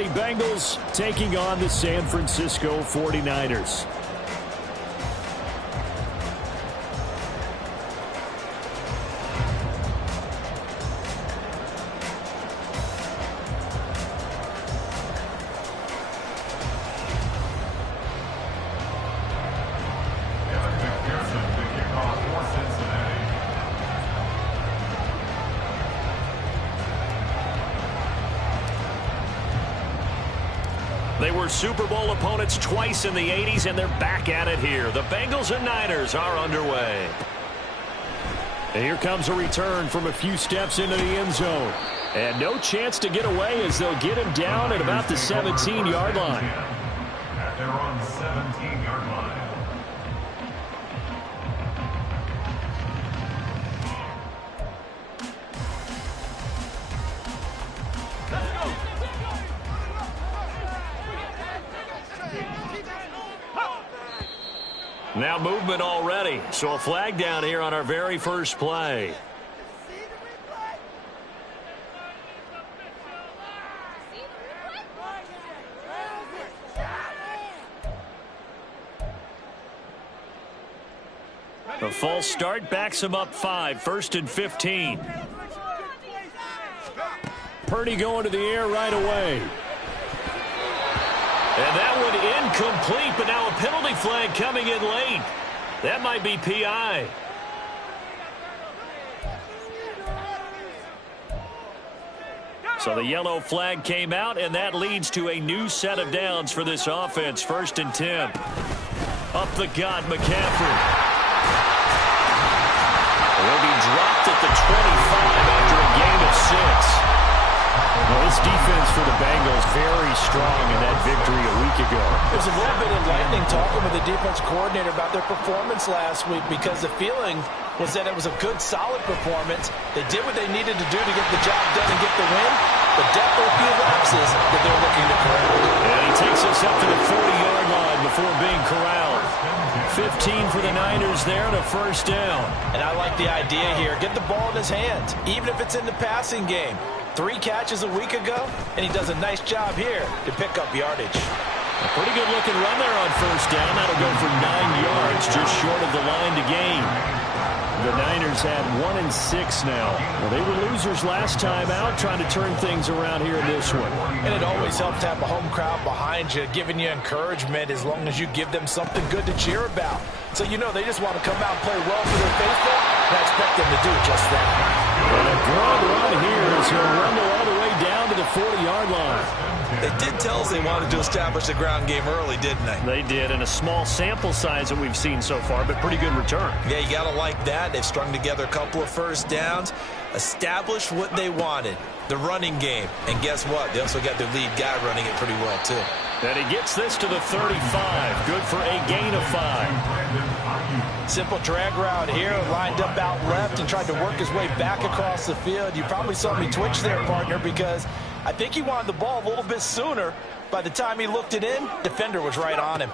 Bengals taking on the San Francisco 49ers. They were Super Bowl opponents twice in the 80s, and they're back at it here. The Bengals and Niners are underway. And here comes a return from a few steps into the end zone. And no chance to get away as they'll get him down at about the 17-yard line. They're on the 17-yard line. Now movement already, so a flag down here on our very first play. The false start backs him up 5, 1st and 15. Purdy going to the air right away. And that one incomplete, but now a penalty flag coming in late. That might be PI. So the yellow flag came out, and that leads to a new set of downs for this offense. 1st and 10. Up the gut, McCaffrey. Will be dropped at the 25 after a gain of 6. Well, this defense for the Bengals very strong in that victory a week ago. It was a little bit enlightening talking with the defense coordinator about their performance last week, because the feeling was that it was a good, solid performance. They did what they needed to do to get the job done and get the win, but definitely a few lapses that they're looking to correct. And he takes us up to the 40-yard line before being corralled. 15 for the Niners there and a 1st down. And I like the idea here. Get the ball in his hands, even if it's in the passing game. 3 catches a week ago, and he does a nice job here to pick up yardage. A pretty good-looking run there on 1st down. That'll go for 9 yards, just short of the line to gain. The Niners had 1 and 6 now. Well, they were losers last time out, trying to turn things around here in this one. And it always helps to have a home crowd behind you, giving you encouragement as long as you give them something good to cheer about. So you know they just want to come out and play well for their faithful, and I expect them to do just that. And a good run here as he'll rumble all the way down to the 40-yard line. They did tell us they wanted to establish the ground game early, didn't they? They did, and a small sample size that we've seen so far, but pretty good return. Yeah, you got to like that. They've strung together a couple of 1st downs, established what they wanted, the running game. And guess what? They also got their lead guy running it pretty well, too. And he gets this to the 35. Good for a gain of 5. Simple drag route here, lined up out left and tried to work his way back across the field. You probably saw me twitch there, partner, because I think he wanted the ball a little bit sooner. By the time he looked it in, defender was right on him.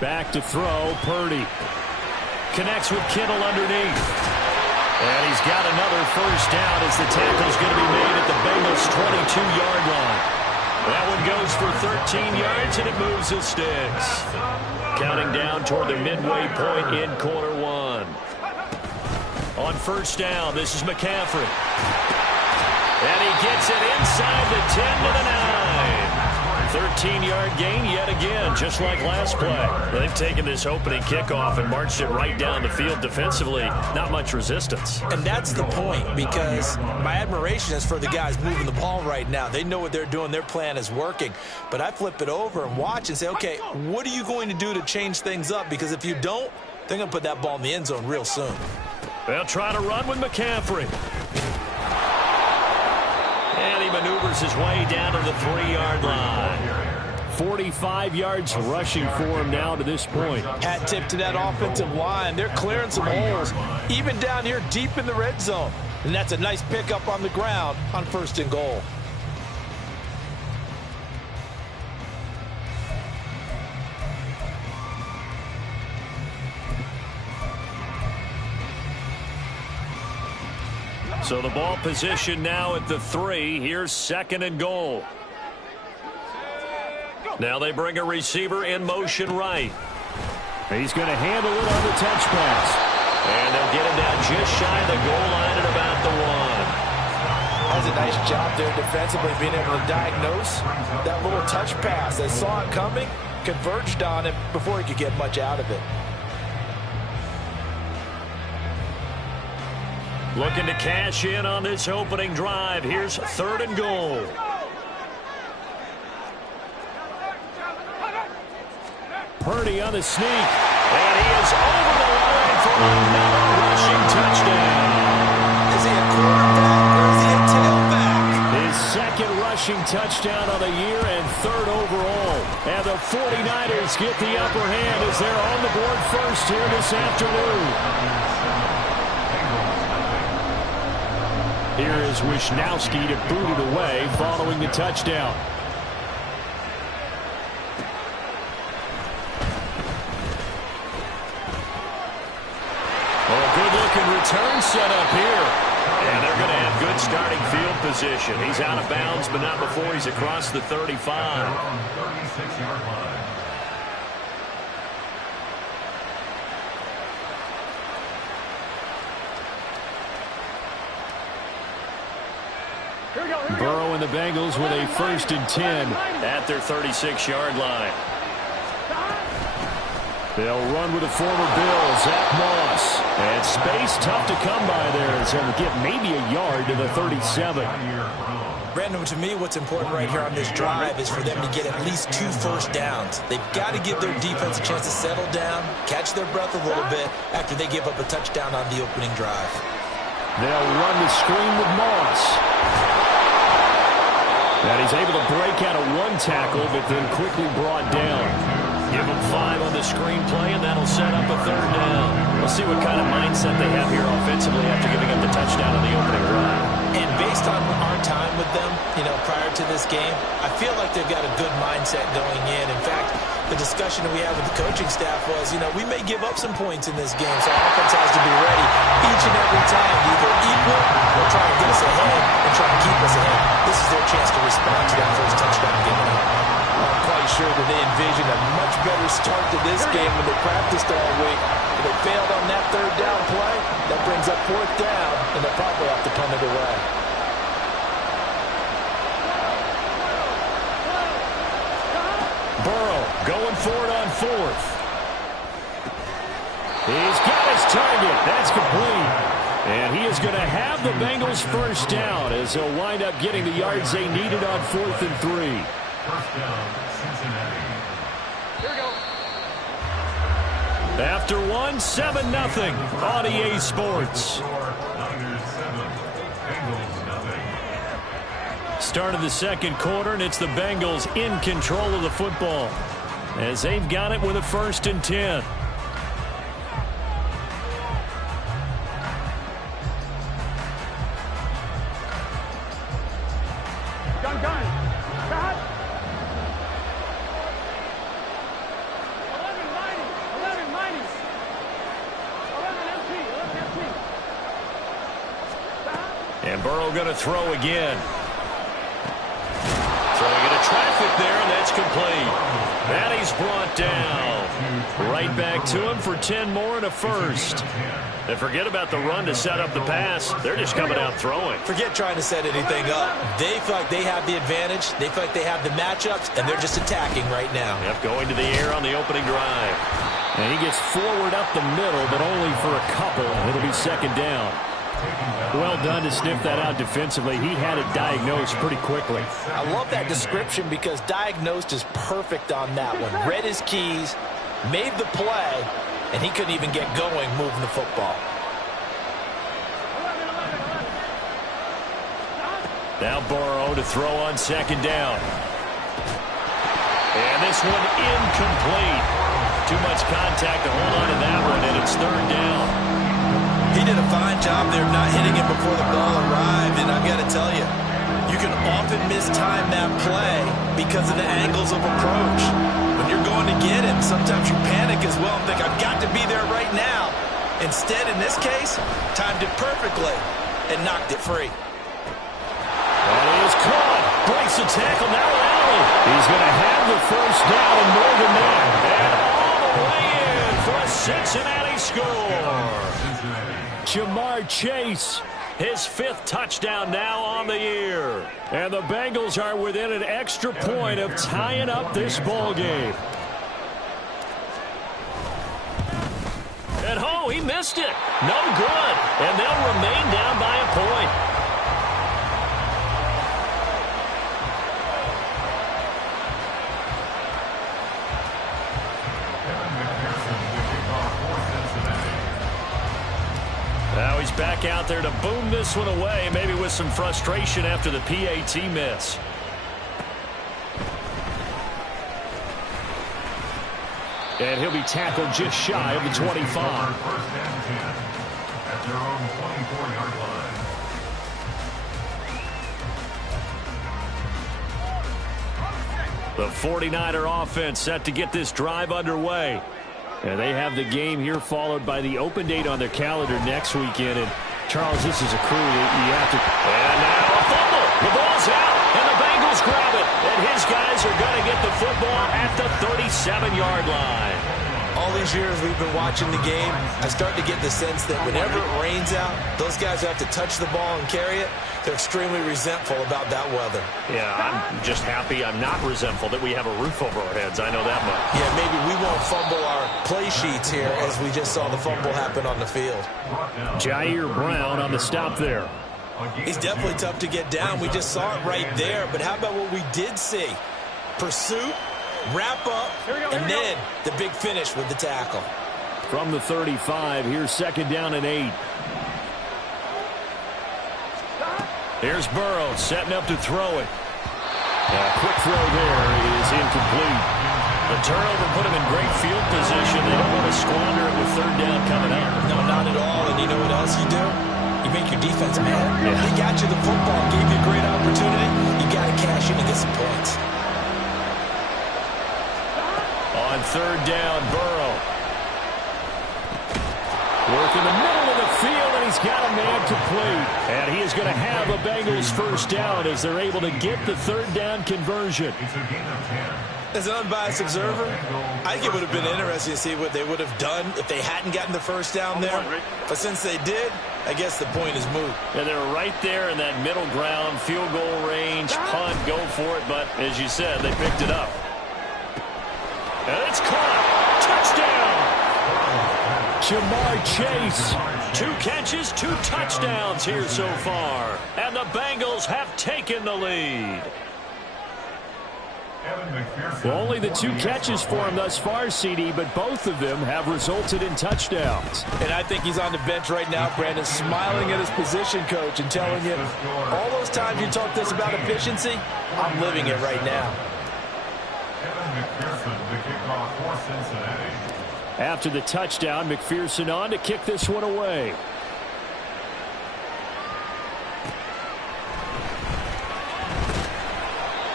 Back to throw, Purdy. Connects with Kittle underneath. And he's got another 1st down as the tackle's going to be made at the Bengals' 22-yard line. That one goes for 13 yards, and it moves the sticks. Counting down toward the midway point in quarter 1. On 1st down, this is McCaffrey. And he gets it inside the 10 to the 9. 13-yard gain yet again, just like last play. They've taken this opening kickoff and marched it right down the field defensively. Not much resistance. And that's the point, because my admiration is for the guys moving the ball right now. They know what they're doing. Their plan is working. But I flip it over and watch and say, okay, what are you going to do to change things up? Because if you don't, they're going to put that ball in the end zone real soon. They'll try to run with McCaffrey. And he maneuvers his way down to the 3-yard line. 45 yards rushing for him now to this point. Hat tip to that offensive line. They're clearing some holes, even down here deep in the red zone. And that's a nice pickup on the ground on 1st and goal. So the ball position now at the 3. Here's 2nd and goal. Now they bring a receiver in motion right. He's going to handle it on the touch pass. And they'll get him down just shy of the goal line at about the 1. Does a nice job there defensively, being able to diagnose that little touch pass. They saw it coming, converged on it before he could get much out of it. Looking to cash in on this opening drive. Here's 3rd and goal. Purdy on the sneak. And he is over the line for another rushing touchdown. Is he a quarterback or is he a tailback? His 2nd rushing touchdown of the year and 3rd overall. And the 49ers get the upper hand as they're on the board first here this afternoon. Here is Wisnowski to boot it away following the touchdown. Well, a good-looking return set up here. And they're going to have good starting field position. He's out of bounds, but not before he's across the 35. 36-yard line. Burrow and the Bengals with a 1st and 10 at their 36-yard line. They'll run with the former Bill, Zach Moss. And space tough to come by there as he'll get maybe a yard to the 37. Brandon, to me, what's important right here on this drive is for them to get at least 2 first downs. They've got to give their defense a chance to settle down, catch their breath a little bit after they give up a touchdown on the opening drive. They'll run the screen with Moss. And he's able to break out of 1 tackle, but then quickly brought down. Give them 5 on the screenplay, and that'll set up a 3rd down. We'll see what kind of mindset they have here offensively after giving up the touchdown on the opening drive. And based on our time with them, prior to this game, I feel like they've got a good mindset going in. In fact, the discussion that we had with the coaching staff was, we may give up some points in this game, so our offense has to be ready each and every time to either equal or try to get us ahead and try to keep us ahead. This is their chance to respond to that first touchdown given up. I'm quite sure that they envisioned a much better start to this game when they practiced all week. If they failed on that 3rd down play, that brings up 4th down, and they'll probably have to punt it away. Burrow going for it on 4th. He's got his target. That's complete. And he is going to have the Bengals 1st down as they'll wind up getting the yards they needed on 4th and 3. 1st down, Cincinnati. Here we go. After 1, 7-0 on EA Sports. Niners 7, Bengals nothing. Start of the 2nd quarter, and it's the Bengals in control of the football as they've got it with a 1st and 10. And Burrow going to throw again. Throwing into traffic there, and that's complete. And he's brought down. Right back to him for 10 more and a 1st. And forget about the run to set up the pass. They're just coming out throwing. Forget trying to set anything up. They feel like they have the advantage. They feel like they have the matchups, and they're just attacking right now. Yep, going to the air on the opening drive. And he gets forward up the middle, but only for a couple. It'll be 2nd down. Well done to sniff that out defensively. He had it diagnosed pretty quickly. I love that description because diagnosed is perfect on that one. Read his keys, made the play, and he couldn't even get going moving the football. Now Burrow to throw on 2nd down. And this one incomplete. Too much contact to hold on to that one, and it's 3rd down. He did a fine job there of not hitting him before the ball arrived, and I've got to tell you, you can often mistime that play because of the angles of approach. When you're going to get him, sometimes you panic as well and think, I've got to be there right now. Instead, in this case, timed it perfectly and knocked it free. And he is caught. Breaks the tackle. Now Allen. He's going to have the first down and more than that. And all the way in for a Cincinnati score. Jamar Chase, his 5th touchdown now on the year. And the Bengals are within an extra point of tying up this ball game. And oh, he missed it. No good. And they'll remain down by a point. Now he's back out there to boom this one away, maybe with some frustration after the PAT miss. And he'll be tackled just shy of the 25. First and 10 at their own 24-yard line. The 49er offense set to get this drive underway. And they have the game here followed by the open date on their calendar next weekend. And, Charles, this is a crew that you have to... And now a fumble. The ball's out, and the Bengals grab it. And his guys are going to get the football at the 37-yard line. All these years we've been watching the game, I start to get the sense that whenever it rains out, those guys who have to touch the ball and carry it, they're extremely resentful about that weather. Yeah, I'm just happy I'm not resentful that we have a roof over our heads. I know that much. Yeah, maybe we won't fumble our play sheets here as we just saw the fumble happen on the field. Jair Brown on the stop there. He's definitely tough to get down. We just saw it right there. But how about what we did see? Pursuit, wrap up, and then the big finish with the tackle. From the 35, here's 2nd down and 8. Here's Burrow setting up to throw it. A quick throw there is incomplete. The turnover put him in great field position. They don't want to squander it with 3rd down coming up. No, not at all. And you know what else you do? You make your defense mad. Yeah. They got you the football, gave you a great opportunity. You got to cash in and get some points. On 3rd down, Burrow. Work in the middle of the field, and he's got a man complete. And he is going to have a Bengals 1st down as they're able to get the 3rd down conversion. It's a gain of 10. As an unbiased observer, I think it would have been interesting to see what they would have done if they hadn't gotten the 1st down there. But since they did, I guess the point is moot. And they're right there in that middle ground, field goal range, punt, go for it. But as you said, they picked it up. And it's caught. Touchdown. Jamar Chase. 2 catches, 2 touchdowns here so far. And the Bengals have taken the lead. Well, only the 2 catches for him thus far, CD, but both of them have resulted in touchdowns. And I think he's on the bench right now, Brandon, smiling at his position coach and telling you, all those times you talked to us about efficiency, I'm living it right now. After the touchdown, McPherson on to kick this one away.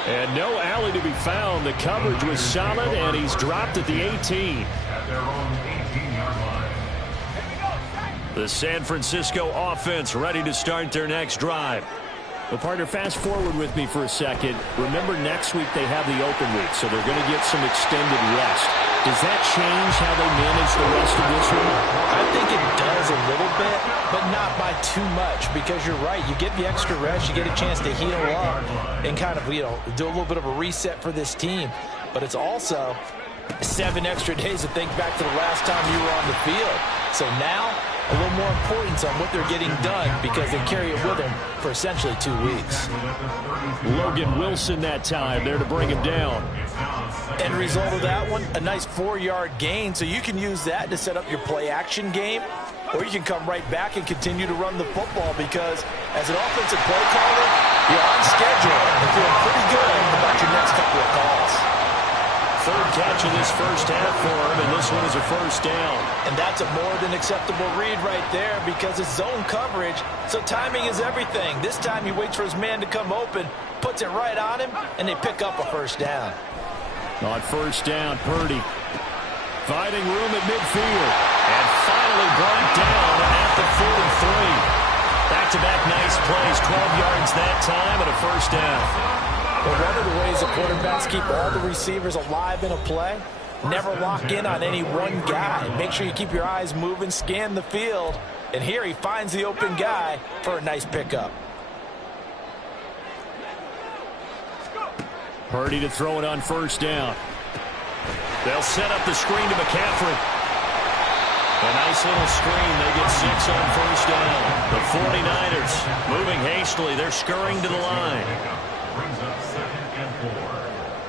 And no alley to be found. The coverage was solid, and he's dropped at the 18. At their own 18-yard line. The San Francisco offense ready to start their next drive. Well, partner, fast forward with me for a second. Remember, next week they have the open week, so they're going to get some extended rest. Does that change how they manage the rest of this one? I think it does a little bit, but not by too much, because you're right. You get the extra rest, you get a chance to heal up and kind of, do a little bit of a reset for this team. But it's also 7 extra days to think back to the last time you were on the field. So now, a little more importance on what they're getting done because they carry it with them for essentially 2 weeks. Logan Wilson that time there to bring him down. End result of that one, a nice 4-yard gain, so you can use that to set up your play-action game, or you can come right back and continue to run the football because as an offensive play caller, you're on schedule and feeling pretty good about your next couple of calls. 3rd catch of this first half for him, and this one is a 1st down. And that's a more than acceptable read right there because it's zone coverage, so timing is everything. This time he waits for his man to come open, puts it right on him, and they pick up a 1st down. On 1st down, Purdy finding room at midfield and finally brought down at the 43. Back-to-back nice plays, 12 yards that time and a 1st down. Well, one of the ways the quarterbacks keep all the receivers alive in a play, never lock in on any one guy. Make sure you keep your eyes moving, scan the field. And here he finds the open guy for a nice pickup. Purdy to throw it on first down. They'll set up the screen to McCaffrey. A nice little screen. They get 6 on first down. The 49ers moving hastily. They're scurrying to the line. Brings up 2nd and 4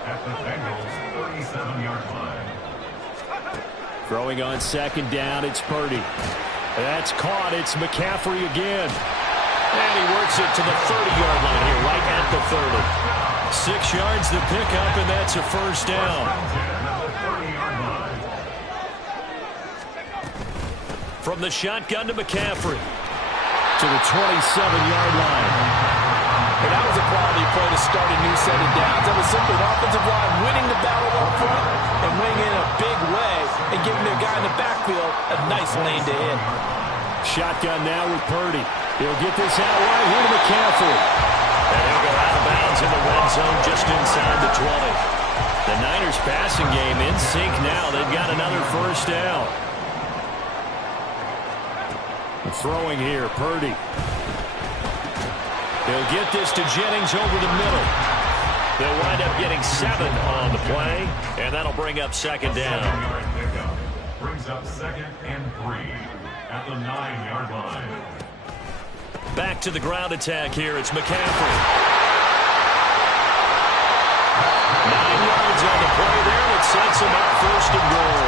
at the Bengals 37-yard line. Throwing on second down, it's Purdy. That's caught. It's McCaffrey again. And he works it to the 30-yard line here, right at the 30. 6 yards to pick up, and that's a first down. From the shotgun to McCaffrey. To the 27-yard line. And that was a quality play to start a new set of downs. That was simply an offensive line winning the battle up front and winning in a big way and giving their guy in the backfield a nice lane to hit. Shotgun now with Purdy. He'll get this out right here to McCaffrey. And he'll go out of bounds in the red zone just inside the 20. The Niners passing game in sync now. They've got another first down. Throwing here, Purdy. He'll get this to Jennings over the middle. They'll wind up getting 7 on the play, and that'll bring up second down. 7-yard pickup brings up 2nd and 3 at the 9-yard line. Back to the ground attack here. It's McCaffrey. 9 yards on the play there, and it sets him up first and goal.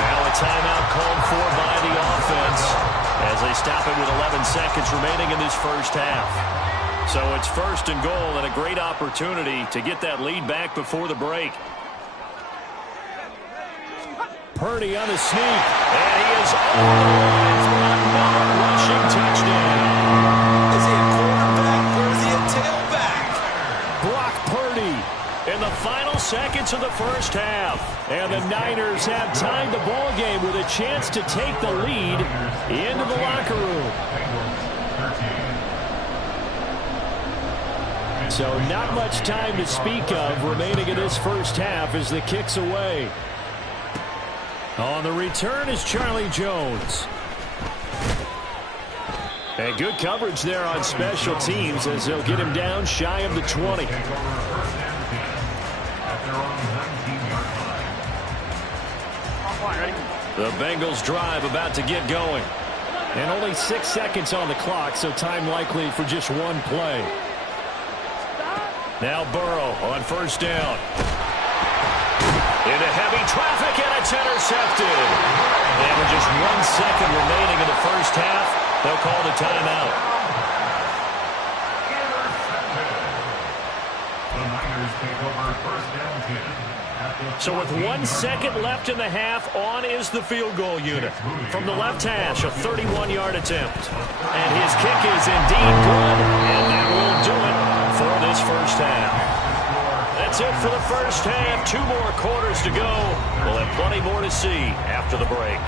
Now a timeout called for by the offense as they stop it with 11 seconds remaining in this first half. So it's first and goal and a great opportunity to get that lead back before the break. Purdy on the sneak, and he is all the way for another rushing touchdown. Is he a quarterback or is he a tailback? Brock Purdy in the final seconds of the first half. And the Niners have tied the ball game with a chance to take the lead into the locker room. So not much time to speak of remaining in this first half as the kick's away. On the return is Charlie Jones. And good coverage there on special teams as they'll get him down shy of the 20. The Bengals drive about to get going. And only 6 seconds on the clock, so time likely for just one play. Now Burrow on first down. Into heavy traffic, and it's intercepted. And with just 1 second remaining in the first half, they'll call the timeout. The Niners take over first down 10. So with 1 second left in the half, on is the field goal unit. From the left hash, a 31-yard attempt. And his kick is indeed good, and that will do it for this first half. That's it for the first half. 2 more quarters to go. We'll have plenty more to see after the break.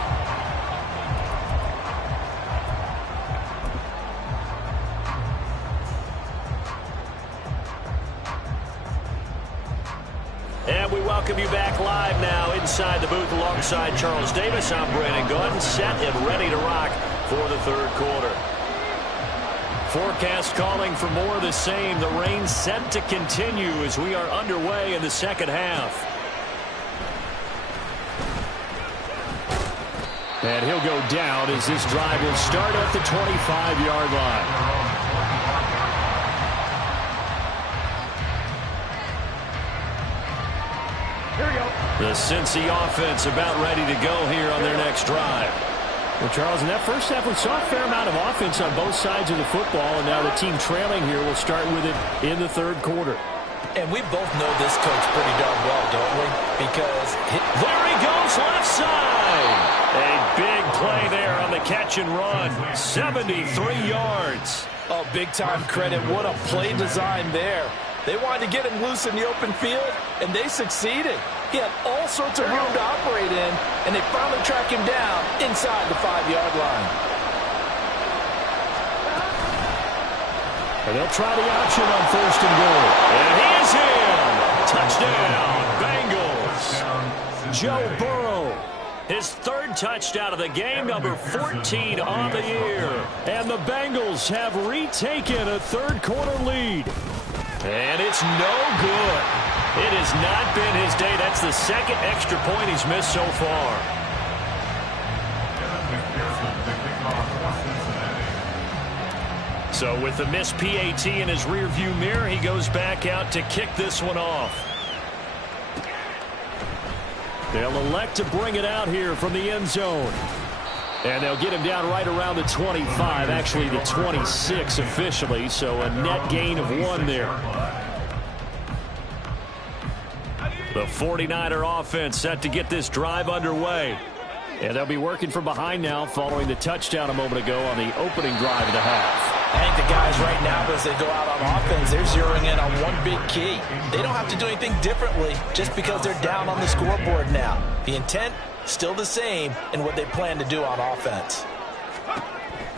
And we welcome you back live now inside the booth alongside Charles Davis. I'm Brandon Gordon, set and ready to rock for the third quarter. Forecast calling for more of the same. The rain set to continue as we are underway in the second half. And he'll go down as this drive will start at the 25-yard line. The Cincy offense about ready to go here on their next drive. Well, Charles, in that first half, we saw a fair amount of offense on both sides of the football, and now the team trailing here will start with it in the third quarter. And we both know this coach pretty darn well, don't we? Because there he goes, left side. A big play there on the catch and run. 73 yards. Oh, big-time credit. What a play design there. They wanted to get him loose in the open field, and they succeeded. He had all sorts of room to operate in, and they finally track him down inside the 5-yard line. And they'll try the option on 1st and goal. And he is in. Touchdown, Bengals. Joe Burrow. His 3rd touchdown of the game, number 14 on the year. And the Bengals have retaken a 3rd quarter lead. And it's no good. It has not been his day. That's the 2nd extra point he's missed so far. So with the missed PAT in his rearview mirror, he goes back out to kick this one off. They'll elect to bring it out here from the end zone. And they'll get him down right around the 25, actually the 26 officially, so a net gain of 1 there. The 49er offense set to get this drive underway. And they'll be working from behind now following the touchdown a moment ago on the opening drive of the half. I think the guys right now, as they go out on offense, they're zeroing in on one big key. They don't have to do anything differently just because they're down on the scoreboard now. The intent, still the same in what they plan to do on offense.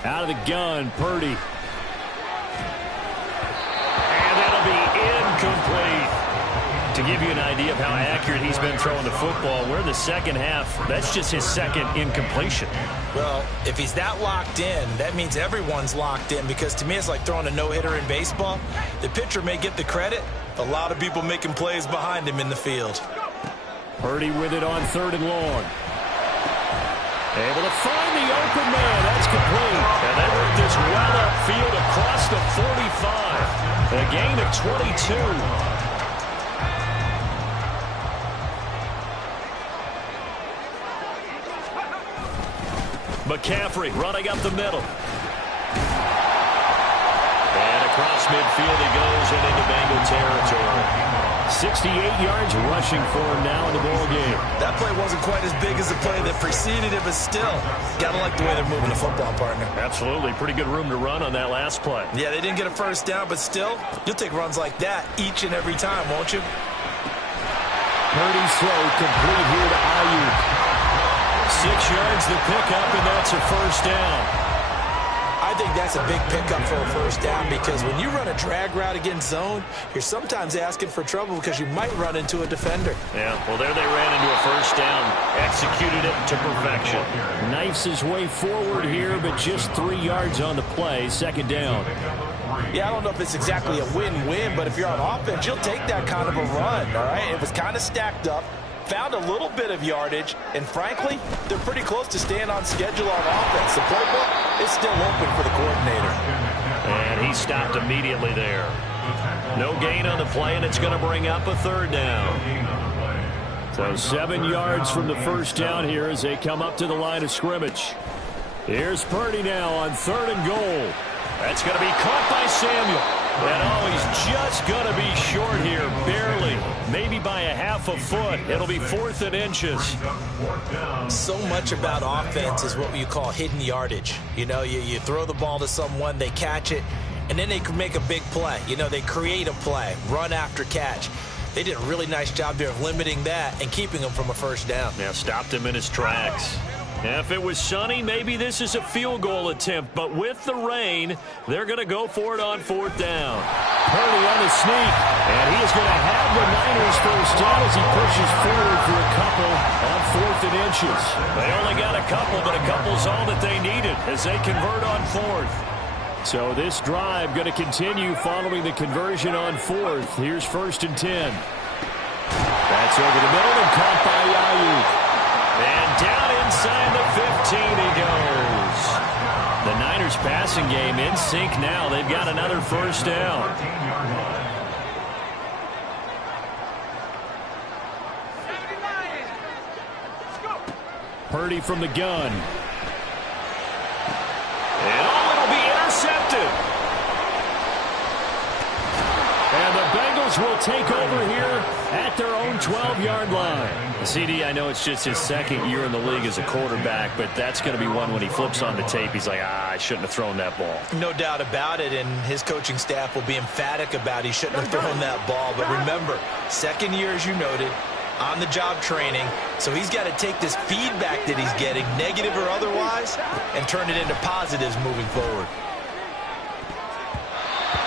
Out of the gun, Purdy. And that'll be incomplete. To give you an idea of how accurate he's been throwing the football, we're in the 2nd half. That's just his 2nd incompletion. Well, if he's that locked in, that means everyone's locked in, because to me it's like throwing a no-hitter in baseball. The pitcher may get the credit. A lot of people making plays behind him in the field. Purdy with it on 3rd and long. Able to find the open man. That's complete. And they work this well upfield across the 45. A gain of 22. McCaffrey running up the middle. And across midfield he goes and into Bengal territory. 68 yards rushing for him now in the ball game. That play wasn't quite as big as the play that preceded it, but still, gotta like the way they're moving the football, partner. Absolutely. Pretty good room to run on that last play. Yeah, they didn't get a 1st down, but still, you'll take runs like that each and every time, won't you? Purdy's throw complete here to Ayuk. 6 yards the pickup, and that's a 1st down. I think that's a big pickup for a 1st down, because when you run a drag route against zone, you're sometimes asking for trouble because you might run into a defender. Yeah, well, there they ran into a 1st down. Executed it to perfection. Knifes his way forward here, but just 3 yards on the play. 2nd down. Yeah, I don't know if it's exactly a win-win, but if you're on offense, you'll take that kind of a run, all right? It was kind of stacked up. Found a little bit of yardage, and frankly, they're pretty close to staying on schedule on offense. The playbook is still open for the coordinator. And he stopped immediately there. No gain on the play, and it's going to bring up a 3rd down. So 7 yards from the 1st down here as they come up to the line of scrimmage. Here's Purdy now on 3rd and goal. That's going to be caught by Samuel. And oh, he's just going to be short here, barely. Maybe by a half a foot. It'll be 4th and inches. So much about offense is what you call hidden yardage. You know, you throw the ball to someone, they catch it, and then they can make a big play. You know, they create a play, run after catch. They did a really nice job there of limiting that and keeping him from a 1st down. Yeah, stopped him in his tracks. If it was sunny, maybe this is a field goal attempt. But with the rain, they're going to go for it on 4th down. Purdy on the sneak. And he is going to have the Niners 1st down as he pushes forward for a couple on 4th and inches. They only got a couple, but a couple's all that they needed as they convert on 4th. So this drive going to continue following the conversion on 4th. Here's 1st and 10. That's over the middle and caught by Ayuk. And down inside the 15 he goes. The Niners passing game in sync now. They've got another 1st down. Purdy from the gun. And it'll be intercepted. And the Bengals will take over here at their own 12-yard line. CD, I know it's just his 2nd year in the league as a quarterback, but that's going to be one when he flips on the tape. He's like, I shouldn't have thrown that ball. No doubt about it, and his coaching staff will be emphatic about he shouldn't have thrown that ball. But remember, 2nd year, as you noted, on-the-job training, so he's got to take this feedback that he's getting, negative or otherwise, and turn it into positives moving forward.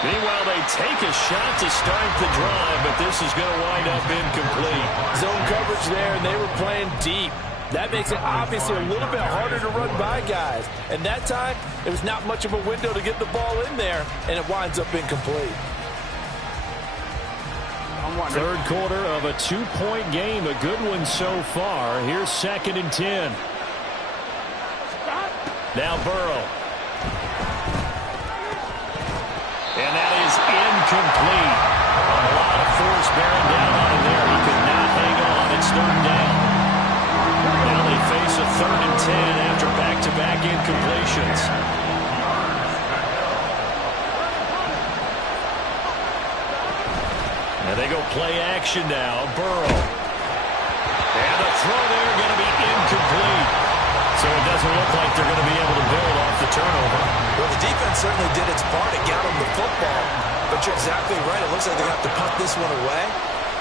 Meanwhile, they take a shot to start the drive, but this is going to wind up incomplete. Zone coverage there, and they were playing deep. That makes it obviously a little bit harder to run by guys. And that time, it was not much of a window to get the ball in there, and it winds up incomplete. Third quarter of a 2-point game, a good one so far. Here's 2nd and 10. Now Burrow. And that is incomplete. A lot of force bearing down on him there. He could not hang on. It's 3rd down. Now they face a 3rd and 10 after back-to-back incompletions. And they go play action now. Burrow. And the throw there going to be incomplete. So it doesn't look like they're going to be able to build off the turnover. Well, the defense certainly did its part. It got them the football. But you're exactly right. It looks like they're going to have to punt this one away.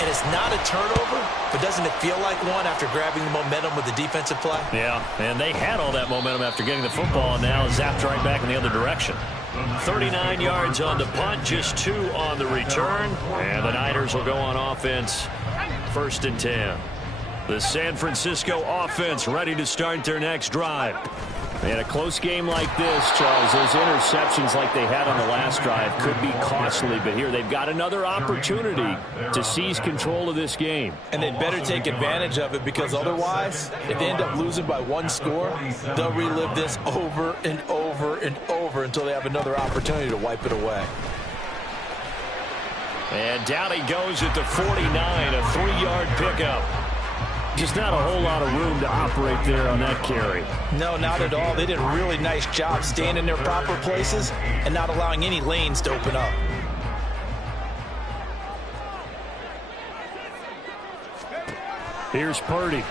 And it's not a turnover, but doesn't it feel like one after grabbing the momentum with the defensive play? Yeah, and they had all that momentum after getting the football, and now zapped right back in the other direction. 39 yards on the punt, just 2 on the return. And the Niners will go on offense, 1st and 10. The San Francisco offense ready to start their next drive. In a close game like this, Charles, those interceptions like they had on the last drive could be costly, but here they've got another opportunity to seize control of this game. And they'd better take advantage of it, because otherwise, if they end up losing by 1 score, they'll relive this over and over and over until they have another opportunity to wipe it away. And down he goes at the 49, a 3-yard pickup. Just not a whole lot of room to operate there on that carry. No, not at all. They did a really nice job staying in their proper places and not allowing any lanes to open up. Here's Purdy. And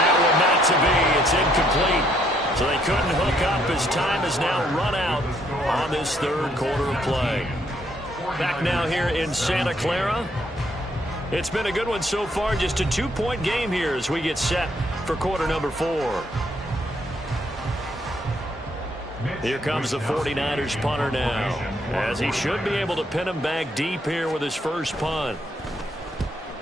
that one not to be. It's incomplete. So they couldn't hook up as time has now run out on this 3rd quarter of play. Back now here in Santa Clara. It's been a good one so far. Just a 2-point game here as we get set for quarter number 4. Here comes the 49ers punter now, as he should be able to pin him back deep here with his first punt.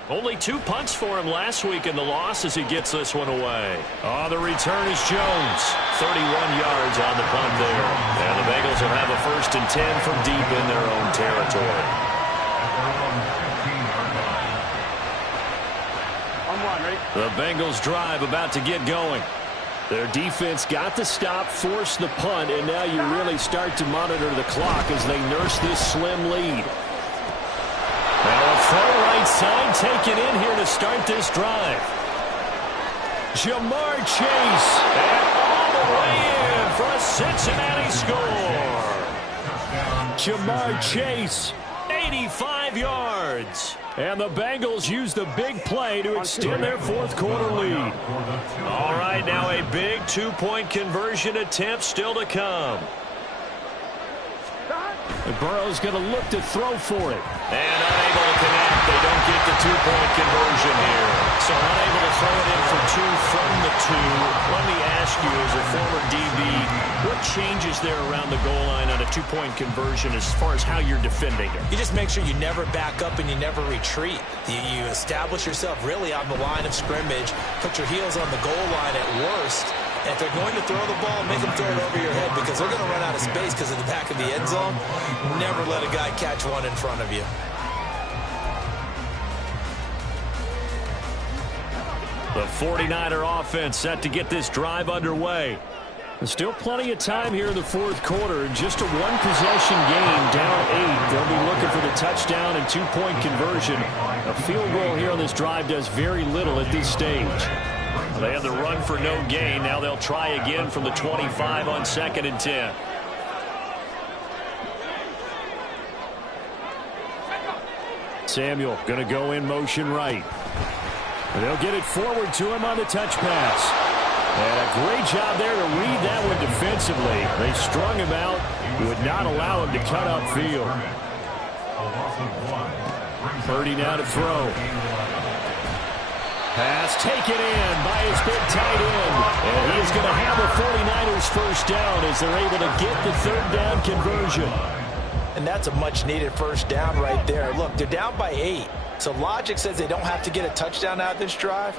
Only 2 punts for him last week in the loss as he gets this one away. On the return is Jones. 31 yards on the punt there. And the Bengals will have a 1st and 10 from deep in their own territory. The Bengals drive about to get going. Their defense got the stop, forced the punt, and now you really start to monitor the clock as they nurse this slim lead. Now a throw right side taken in here to start this drive. Jamar Chase. And all the way in for a Cincinnati score. Jamar Chase. 85 yards. And the Bengals use the big play to extend their 4th quarter lead. All right, now a big 2-point conversion attempt still to come. Burrow's going to look to throw for it. And unable to connect. They don't get the 2-point conversion here. So unable to throw it in for 2 from the 2. Let me ask you, as a former DB, what changes there around the goal line on a 2-point conversion as far as how you're defending it? You just make sure you never back up and you never retreat. You establish yourself really on the line of scrimmage, put your heels on the goal line at worst. And if they're going to throw the ball, make them throw it over your head, because they're going to run out of space because of the back of the end zone. Never let a guy catch one in front of you. The 49er offense set to get this drive underway. There's still plenty of time here in the 4th quarter. Just a 1-possession game, down 8. They'll be looking for the touchdown and 2-point conversion. A field goal here on this drive does very little at this stage. They had the run for no gain. Now they'll try again from the 25 on 2nd and 10. Samuel going to go in motion right. They'll get it forward to him on the touch pass. And a great job there to read that one defensively. They strung him out, would not allow him to cut upfield. Purdy now to throw. Pass taken in by his big tight end. And he is going to have a 49ers first down as they're able to get the third down conversion. And that's a much-needed first down right there. Look, they're down by 8. So logic says they don't have to get a touchdown out of this drive.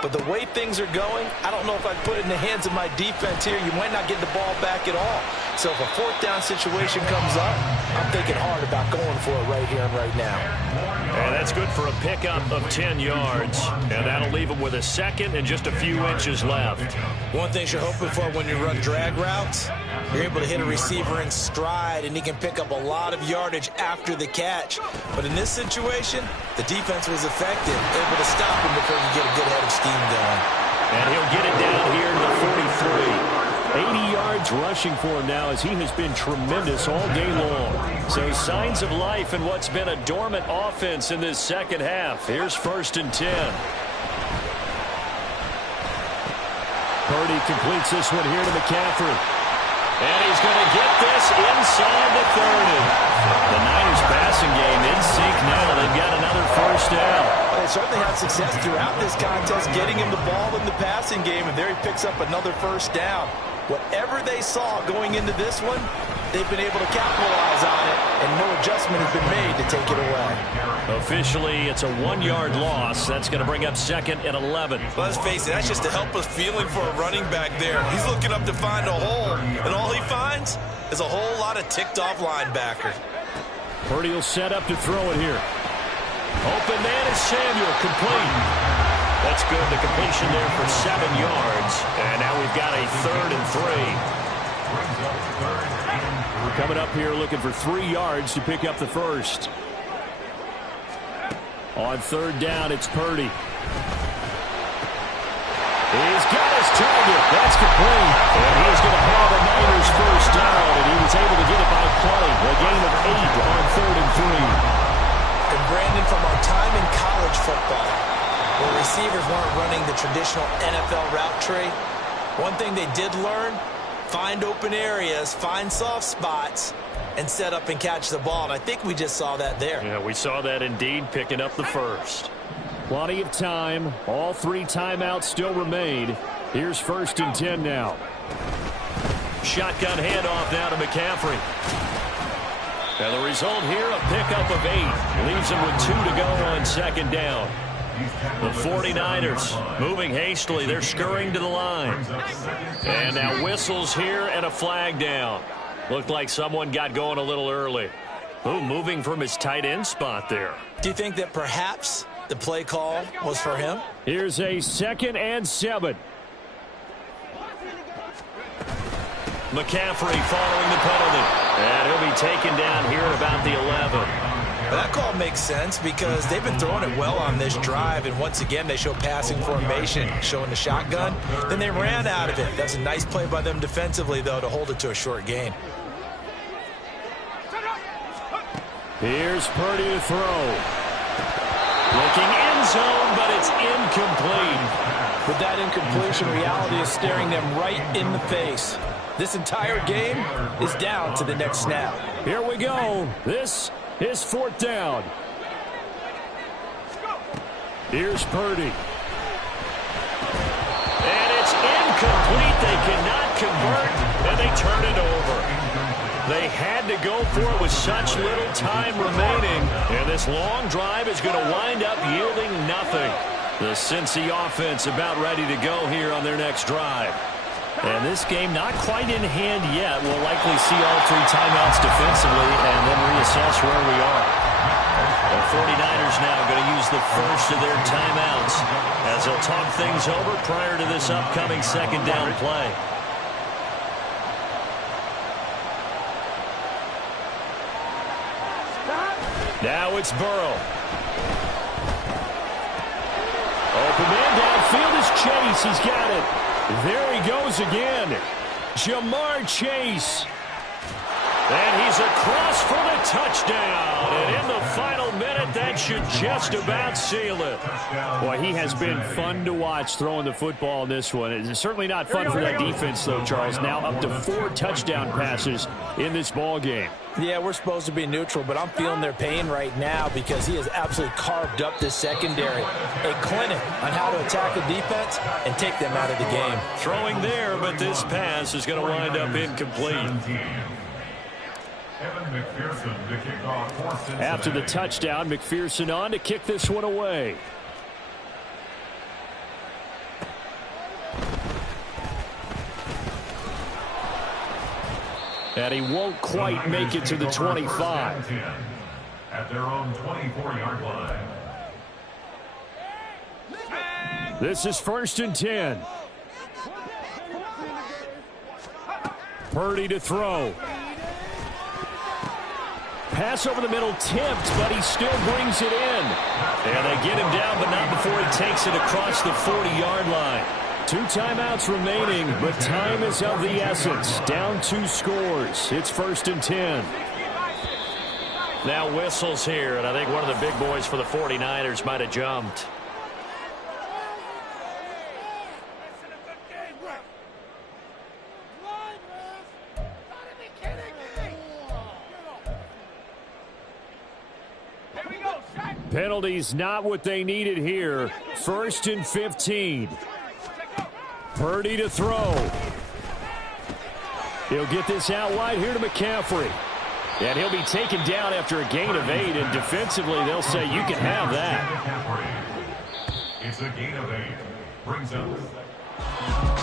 But the way things are going, I don't know if I'd put it in the hands of my defense here. You might not get the ball back at all. So if a fourth down situation comes up, I'm thinking hard about going for it right here and right now. And that's good for a pickup of 10 yards. And that'll leave them with a second and just a few inches left. One thing you're hoping for when you run drag routes, you're able to hit a receiver in stride, and he can pick up a lot of yardage after the catch. But in this situation, the defense was effective, able to stop him before he get a good head of steam going. And he'll get it down here to the 43. 80 yards rushing for him now as he has been tremendous all day long. So signs of life in what's been a dormant offense in this second half. Here's 1st and 10. Purdy completes this one here to McCaffrey. And he's going to get this inside the 30. The Niners passing game in sync now. They've got another first down. Well, they certainly had success throughout this contest, getting him the ball in the passing game, and there he picks up another first down. Whatever they saw going into this one, they've been able to capitalize on it, and no adjustment has been made to take it away. Officially, it's a 1-yard loss. That's going to bring up 2nd and 11. Let's face it, that's just a helpless feeling for a running back there. He's looking up to find a hole, and all he finds is a whole lot of ticked-off linebacker. Purdy will set up to throw it here. Open man is Samuel, complete. That's good. The completion there for 7 yards. And now we've got a 3rd and 3. We're coming up here looking for 3 yards to pick up the first. On 3rd down, it's Purdy. He's got his target. That's complete. And he's going to have a Niners first down, and he was able to get it by play. A gain of 8 on 3rd and 3. And Brandon, from our time in college football, where receivers weren't running the traditional NFL route tree, one thing they did learn, find open areas, find soft spots, and set up and catch the ball. And I think we just saw that there. Yeah, we saw that indeed, picking up the first. Plenty of time. All 3 timeouts still remain. Here's 1st and 10 now. Shotgun handoff now to McCaffrey. And the result here, a pickup of 8. Leaves him with 2 to go on 2nd down. The 49ers moving hastily. They're scurrying to the line. And now whistles here and a flag down. Looked like someone got going a little early. Ooh, moving from his tight end spot there. Do you think that perhaps the play call was for him? Here's a 2nd and 7. McCaffrey following the penalty. And he'll be taken down here at about the 11. That call makes sense because they've been throwing it well on this drive, and once again they show passing formation, showing the shotgun. Then they ran out of it. That's a nice play by them defensively, though, to hold it to a short gain. Here's Purdy to throw. Looking end zone, but it's incomplete. With that incompletion, reality is staring them right in the face. This entire game is down to the next snap. Here we go. This is 4th down. Here's Purdy. And it's incomplete. They cannot convert, and they turn it over. They had to go for it with such little time remaining, and this long drive is going to wind up yielding nothing. The Cincy offense about ready to go here on their next drive. And this game not quite in hand yet. We'll likely see all 3 timeouts defensively and then reassess where we are. The 49ers now going to use the first of their timeouts as they'll talk things over prior to this upcoming 2nd down play. Now it's Burrow. Open man downfield is Chase. He's got it. There he goes again. Jamar Chase. And he's across for the touchdown. And in the final minute, that should just about seal it. Boy, he has been fun to watch throwing the football in this one. It's certainly not fun for that defense, though, Charles. Now up to 4 touchdown passes in this ball game. Yeah, we're supposed to be neutral, but I'm feeling their pain right now because he has absolutely carved up this secondary. A clinic on how to attack the defense and take them out of the game. Throwing there, but this pass is going to wind up incomplete. After the touchdown, McPherson on to kick this one away. And he won't quite make it to the 25. At their own 24-yard line. This is 1st and 10. Purdy to throw. Pass over the middle tipped, but he still brings it in. And they get him down, but not before he takes it across the 40-yard line. 2 timeouts remaining, but time is of the essence. Down 2 scores. It's 1st and 10. Now whistles here, and I think one of the big boys for the 49ers might have jumped. Penalties not what they needed here. 1st and 15. Purdy to throw. He'll get this out wide here to McCaffrey. And he'll be taken down after a gain of 8, and defensively they'll say you can have that. It's a gain of 8. Brings up